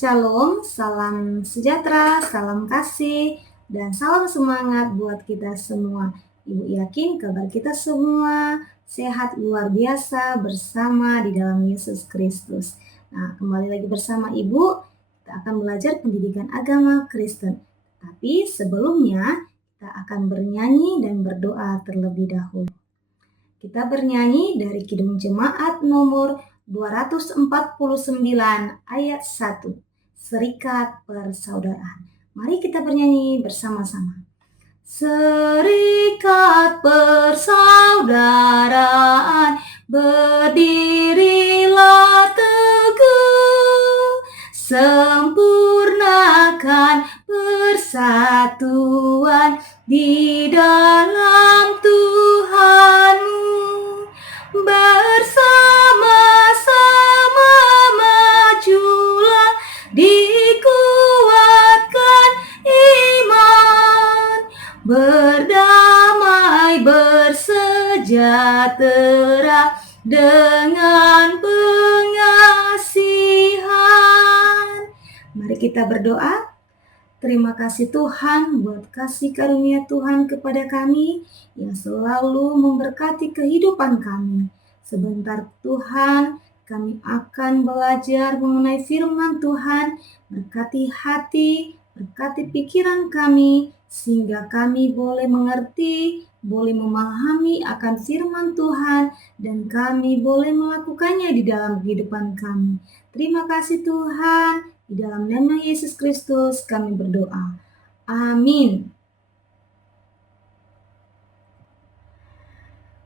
Shalom, salam sejahtera, salam kasih, dan salam semangat buat kita semua. Ibu yakin kabar kita semua sehat luar biasa bersama di dalam Yesus Kristus. Nah, kembali lagi bersama Ibu, kita akan belajar pendidikan agama Kristen. Tapi sebelumnya, kita akan bernyanyi dan berdoa terlebih dahulu. Kita bernyanyi dari Kidung Jemaat nomor 249 ayat 1. Serikat persaudaraan. Mari kita bernyanyi bersama-sama. Serikat persaudaraan, berdirilah teguh, sempurnakan persatuan di dalam Tuhanmu. Bersama-sama majulah, dikuatkan iman, berdamai bersejahtera dengan pengasihan. Mari kita berdoa. Terima kasih Tuhan buat kasih karunia Tuhan kepada kami yang selalu memberkati kehidupan kami. Sebentar Tuhan, kami akan belajar mengenai firman Tuhan. Berkati hati, berkati pikiran kami, sehingga kami boleh mengerti, boleh memahami akan firman Tuhan, dan kami boleh melakukannya di dalam kehidupan kami. Terima kasih Tuhan. Di dalam nama Yesus Kristus kami berdoa. Amin.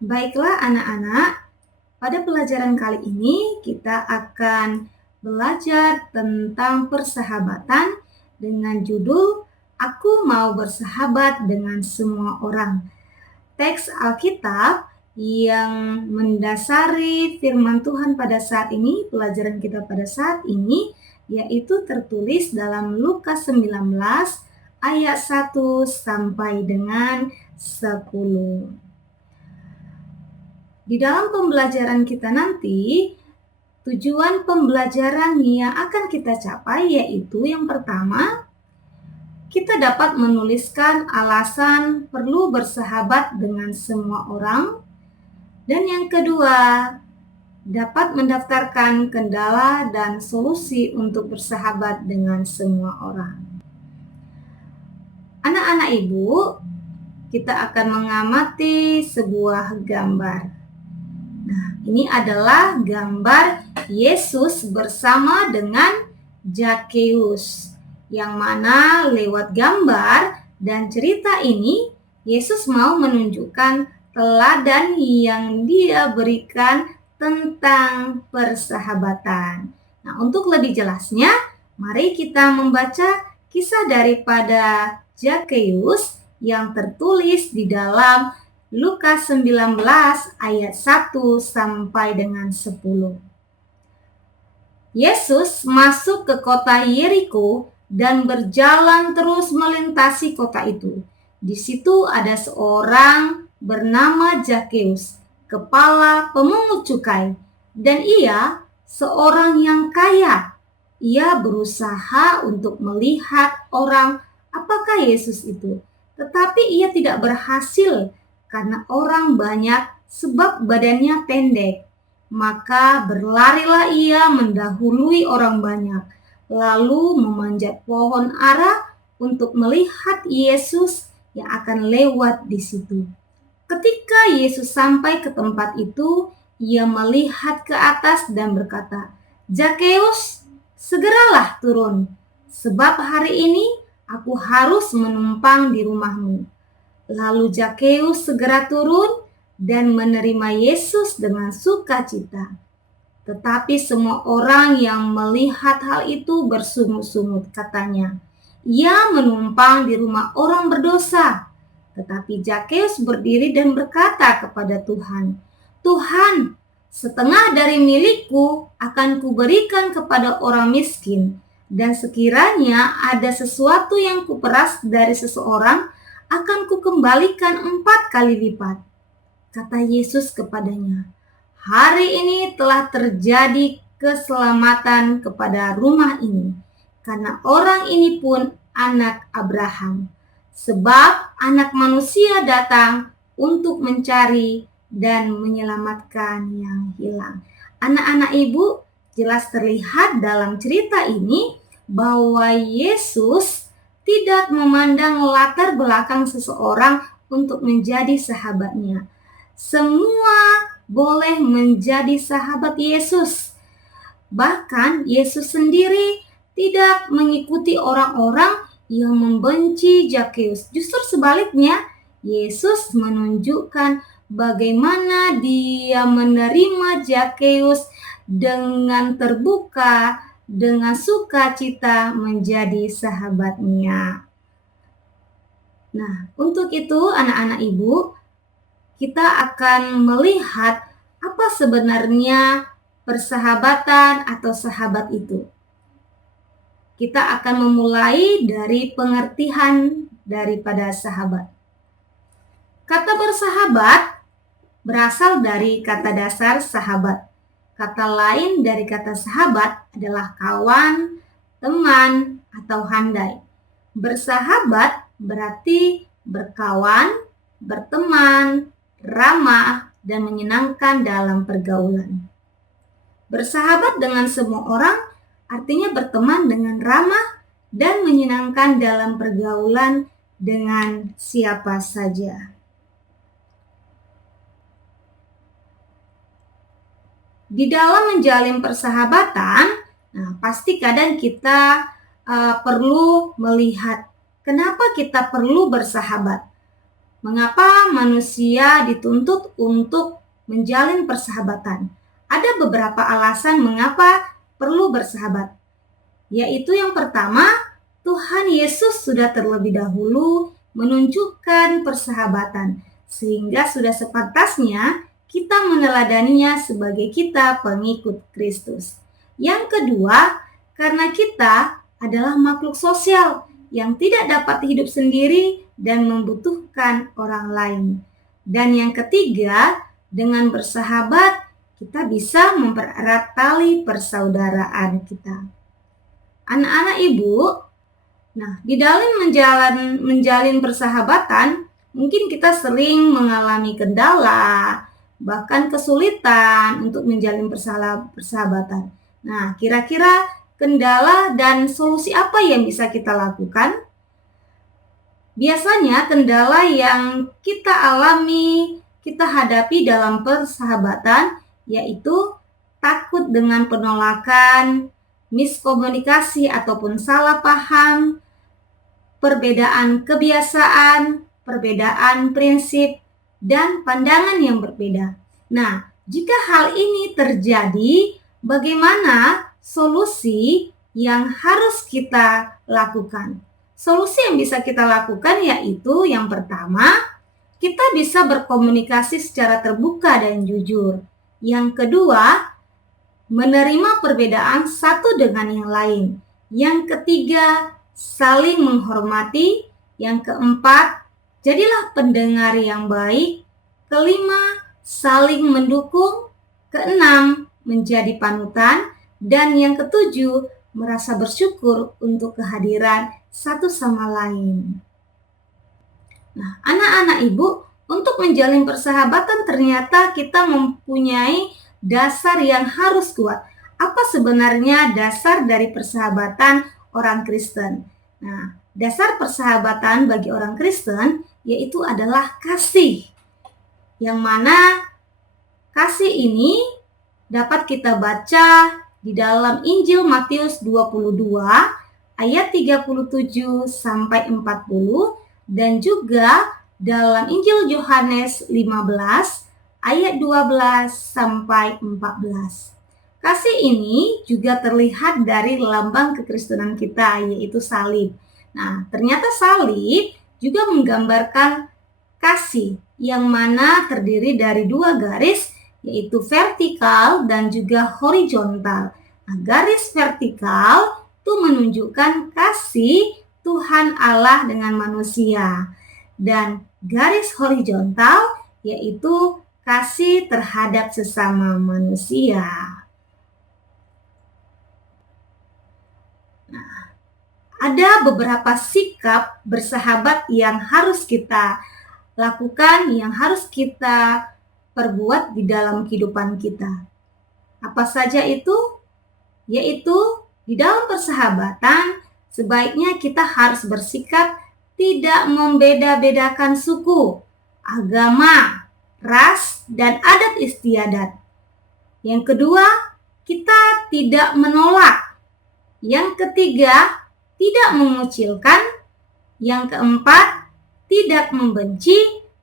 Baiklah anak-anak, pada pelajaran kali ini kita akan belajar tentang persahabatan dengan judul Aku Mau Bersahabat Dengan Semua Orang. Teks Alkitab yang mendasari firman Tuhan pada saat ini, pelajaran kita pada saat ini, yaitu tertulis dalam Lukas 19 ayat 1 sampai dengan 10. Di dalam pembelajaran kita nanti, tujuan pembelajaran yang akan kita capai yaitu yang pertama, kita dapat menuliskan alasan perlu bersahabat dengan semua orang. Dan yang kedua, dapat mendaftarkan kendala dan solusi untuk bersahabat dengan semua orang. Anak-anak Ibu, kita akan mengamati sebuah gambar. Nah, ini adalah gambar Yesus bersama dengan Zakheus, yang mana lewat gambar dan cerita ini, Yesus mau menunjukkan teladan yang Dia berikan tentang persahabatan. Nah, untuk lebih jelasnya, mari kita membaca kisah daripada Zakheus yang tertulis di dalam Lukas 19 ayat 1 sampai dengan 10. Yesus masuk ke kota Yeriko dan berjalan terus melintasi kota itu. Di situ ada seorang bernama Zakheus, kepala pemungut cukai, dan ia seorang yang kaya. Ia berusaha untuk melihat orang apakah Yesus itu, tetapi ia tidak berhasil karena orang banyak sebab badannya pendek. Maka berlarilah ia mendahului orang banyak, lalu memanjat pohon ara untuk melihat Yesus yang akan lewat di situ. Ketika Yesus sampai ke tempat itu, ia melihat ke atas dan berkata, "Zakheus, segeralah turun, sebab hari ini aku harus menumpang di rumahmu." Lalu Zakheus segera turun dan menerima Yesus dengan sukacita. Tetapi semua orang yang melihat hal itu bersungut-sungut, katanya, "Ia menumpang di rumah orang berdosa." Tetapi Zakheus berdiri dan berkata kepada Tuhan, "Tuhan, setengah dari milikku akan kuberikan kepada orang miskin, dan sekiranya ada sesuatu yang kuperas dari seseorang, akan kukembalikan 4 kali lipat." Kata Yesus kepadanya, "Hari ini telah terjadi keselamatan kepada rumah ini, karena orang ini pun anak Abraham. Sebab anak manusia datang untuk mencari dan menyelamatkan yang hilang. Anak-anak ibu, jelas terlihat dalam cerita ini bahwa Yesus tidak memandang latar belakang seseorang untuk menjadi sahabatnya. Semua boleh menjadi sahabat Yesus. Bahkan Yesus sendiri tidak mengikuti orang-orang yang membenci Zakheus. Justru sebaliknya, Yesus menunjukkan bagaimana dia menerima Zakheus dengan terbuka, dengan sukacita menjadi sahabatnya. Nah, untuk itu anak-anak ibu, kita akan melihat apa sebenarnya persahabatan atau sahabat itu. Kita akan memulai dari pengertian daripada sahabat. Kata bersahabat berasal dari kata dasar sahabat. Kata lain dari kata sahabat adalah kawan, teman, atau handai. Bersahabat berarti berkawan, berteman, ramah, dan menyenangkan dalam pergaulan. Bersahabat dengan semua orang artinya berteman dengan ramah dan menyenangkan dalam pergaulan dengan siapa saja. Di dalam menjalin persahabatan, pasti kadang kita perlu melihat kenapa kita perlu bersahabat. Mengapa manusia dituntut untuk menjalin persahabatan? Ada beberapa alasan mengapa perlu bersahabat. Yaitu yang pertama, Tuhan Yesus sudah terlebih dahulu menunjukkan persahabatan, sehingga sudah sepantasnya kita meneladaninya sebagai kita pengikut Kristus. Yang kedua, karena kita adalah makhluk sosial yang tidak dapat hidup sendiri dan membutuhkan orang lain. Dan yang ketiga, dengan bersahabat kita bisa mempererat tali persaudaraan kita. Anak-anak ibu, di dalam menjalin persahabatan, mungkin kita sering mengalami kendala, bahkan kesulitan untuk menjalin persahabatan. Nah, kira-kira kendala dan solusi apa yang bisa kita lakukan? Biasanya kendala yang kita alami, kita hadapi dalam persahabatan yaitu takut dengan penolakan, miskomunikasi ataupun salah paham, perbedaan kebiasaan, perbedaan prinsip, dan pandangan yang berbeda. Nah, jika hal ini terjadi, bagaimana solusi yang harus kita lakukan? Solusi yang bisa kita lakukan yaitu yang pertama, kita bisa berkomunikasi secara terbuka dan jujur. Yang kedua, menerima perbedaan satu dengan yang lain. Yang ketiga, saling menghormati. Yang keempat, jadilah pendengar yang baik. Kelima, saling mendukung. Keenam, menjadi panutan. Dan yang ketujuh, merasa bersyukur untuk kehadiran satu sama lain. Nah, anak-anak ibu, untuk menjalin persahabatan ternyata kita mempunyai dasar yang harus kuat. Apa sebenarnya dasar dari persahabatan orang Kristen? Nah, dasar persahabatan bagi orang Kristen yaitu adalah kasih. Yang mana kasih ini dapat kita baca di dalam Injil Matius 22 ayat 37 sampai 40 dan juga dalam Injil Yohanes 15 ayat 12 sampai 14. Kasih ini juga terlihat dari lambang kekristenan kita yaitu salib. Nah, ternyata salib juga menggambarkan kasih yang mana terdiri dari dua garis yaitu vertikal dan juga horizontal. Nah, garis vertikal itu menunjukkan kasih Tuhan Allah dengan manusia. Dan garis horizontal yaitu kasih terhadap sesama manusia. Nah, ada beberapa sikap bersahabat yang harus kita lakukan, yang harus kita perbuat di dalam kehidupan kita. Apa saja itu? Yaitu di dalam persahabatan sebaiknya kita harus bersikap tidak membeda-bedakan suku, agama, ras, dan adat istiadat. Yang kedua, kita tidak menolak. Yang ketiga, tidak mengucilkan. Yang keempat, tidak membenci.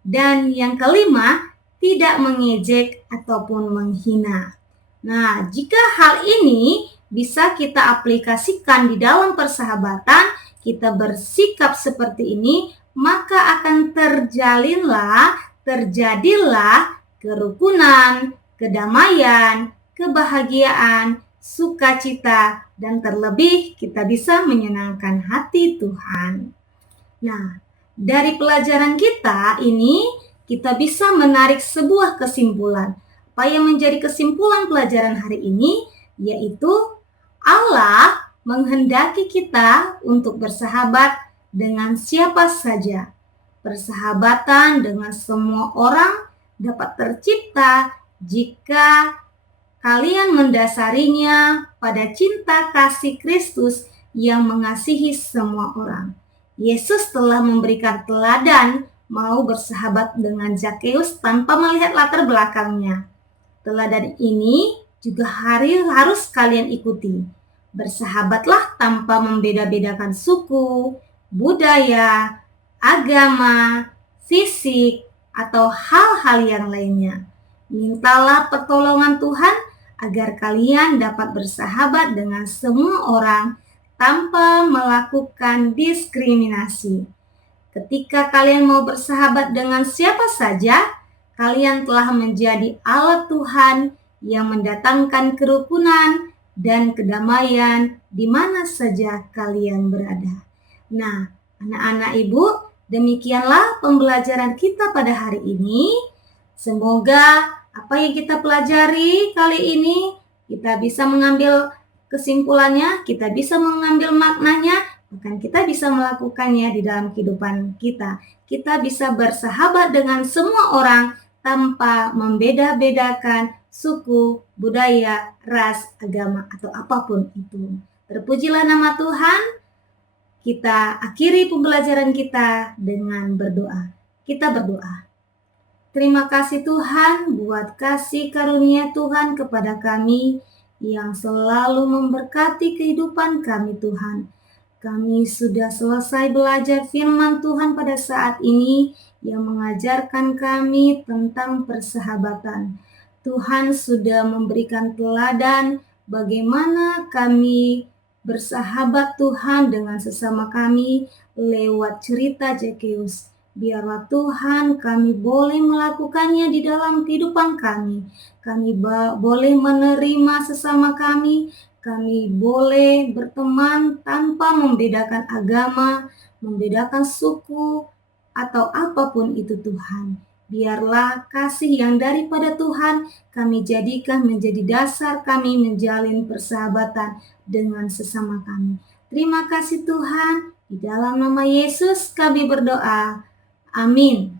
Dan yang kelima, tidak mengejek ataupun menghina. Nah, jika hal ini bisa kita aplikasikan di dalam persahabatan, kita bersikap seperti ini, maka akan terjadilah kerukunan, kedamaian, kebahagiaan, sukacita, dan terlebih kita bisa menyenangkan hati Tuhan. Nah, dari pelajaran kita ini, kita bisa menarik sebuah kesimpulan. Apa yang menjadi kesimpulan pelajaran hari ini, yaitu Allah menghendaki kita untuk bersahabat dengan siapa saja. Persahabatan dengan semua orang dapat tercipta jika kalian mendasarinya pada cinta kasih Kristus yang mengasihi semua orang. Yesus telah memberikan teladan mau bersahabat dengan Zakeus tanpa melihat latar belakangnya. Teladan ini juga harus kalian ikuti. Bersahabatlah tanpa membeda-bedakan suku, budaya, agama, fisik, atau hal-hal yang lainnya. Mintalah pertolongan Tuhan agar kalian dapat bersahabat dengan semua orang tanpa melakukan diskriminasi. Ketika kalian mau bersahabat dengan siapa saja, kalian telah menjadi alat Tuhan yang mendatangkan kerukunan dan kedamaian di mana saja kalian berada. Nah, anak-anak ibu, demikianlah pembelajaran kita pada hari ini. Semoga apa yang kita pelajari kali ini kita bisa mengambil kesimpulannya, kita bisa mengambil maknanya, bahkan kita bisa melakukannya di dalam kehidupan kita. Kita bisa bersahabat dengan semua orang tanpa membeda-bedakan suku, budaya, ras, agama, atau apapun itu. Terpujilah nama Tuhan. Kita akhiri pembelajaran kita dengan berdoa. Kita berdoa. Terima kasih Tuhan buat kasih karunia Tuhan kepada kami yang selalu memberkati kehidupan kami Tuhan. Kami sudah selesai belajar firman Tuhan pada saat ini yang mengajarkan kami tentang persahabatan. Tuhan sudah memberikan teladan bagaimana kami bersahabat Tuhan dengan sesama kami lewat cerita Zakeus. Biarlah Tuhan kami boleh melakukannya di dalam kehidupan kami. Kami boleh menerima sesama kami boleh berteman tanpa membedakan agama, membedakan suku, atau apapun itu Tuhan. Biarlah kasih yang daripada Tuhan kami jadikan menjadi dasar kami menjalin persahabatan dengan sesama kami. Terima kasih Tuhan, di dalam nama Yesus kami berdoa. Amin.